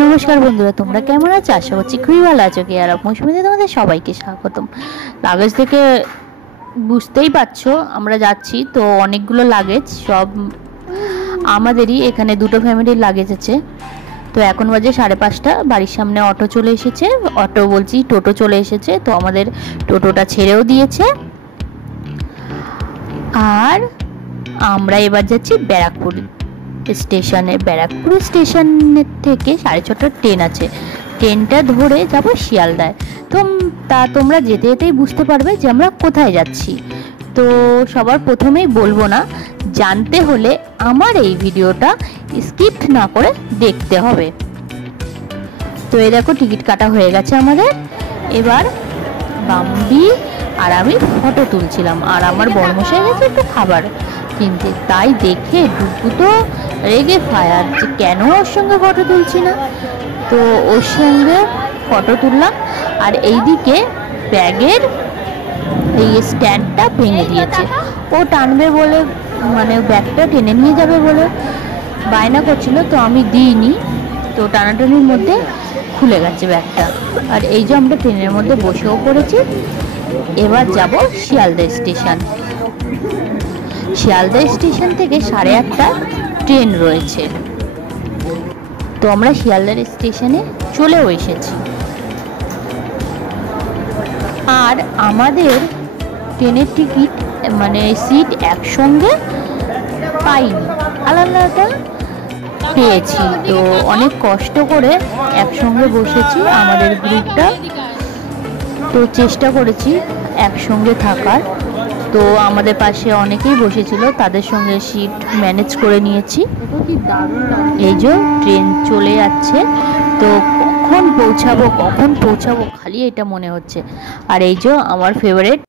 নমস্কার বন্ধুরা, তোমরা কেমন আছো? আশা করছি খুবই ভালো আছো। কি আর মৌসুমীতে তোমাদের সবাইকে স্বাগতম। লাগেজ থেকে বুঝতেই পারছো আমরা যাচ্ছি তো অনেকগুলো লাগেজ, সব আমাদেরই। এখানে দুটো ফ্যামিলির লাগেজ আছে। তো এখন বাজে 5:30। বাড়ির সামনে অটো চলে এসেছে, টোটো চলে এসেছে। তো আমাদের টোটোটা ছেড়েও দিয়েছে। আর আমরা এবার যাচ্ছি ব্যারাকপুর স্টেশনে। ব্যারাকপুর স্টেশনের থেকে 6:30টার ট্রেন আছে। ট্রেনটা ধরে যাব শিয়ালদায়। তো তোমরা যেতে যেতেই বুঝতে পারবে যে আমরা কোথায় যাচ্ছি। তো সবার প্রথমেই বলবো না, জানতে হলে আমার এই ভিডিওটা স্কিপ না করে দেখতে হবে। তো এই দেখো, টিকিট কাটা হয়ে গেছে আমাদের। এবার বাম্বি আর আমি ফটো তুলছিলাম, আর আমার বড়মশাই গেছে একটু খাবার কিনতে। তাই দেখে ডুগু তো রেগে ফায়ার যে কেন ওর সঙ্গে ফটো তুলছি না। তো ওর সঙ্গে ফটো তুললাম। আর এইদিকে ব্যাগের এই স্ট্যান্ডটা ভেঙে দিয়েছে। ও টানবে বলে, মানে ব্যাগটা টেনে নিয়ে যাবে বলে বায়না করছিল, তো আমি দিইনি। তো টানাটানির মধ্যে খুলে গেছে ব্যাগটা। আর এই যে আমরা ট্রেনের মধ্যে বসেও পড়েছি। এবার যাব শিয়ালদা স্টেশন। শিয়ালদা স্টেশন থেকে 8:30 ট্রেন রয়েছে। তো আমরা শিয়ালদার স্টেশনে চলেও এসেছি। আর আমাদের ট্রেনের টিকিট, মানে সিট একসঙ্গে পাইনি, আলাদা আলাদা পেয়েছি। তো অনেক কষ্ট করে একসঙ্গে বসেছি আমাদের গ্রুপটা। তো চেষ্টা করেছি একসঙ্গে থাকার। তো আমাদের পাশে অনেকেই বসেছিল, তাদের সঙ্গে সিট ম্যানেজ করে নিয়েছি। এই যে ট্রেন চলে যাচ্ছে। তো কখন পৌঁছাবো খালি এটা মনে হচ্ছে। আর এই যে আমার ফেভারিট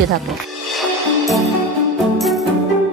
দেখতে থাকো।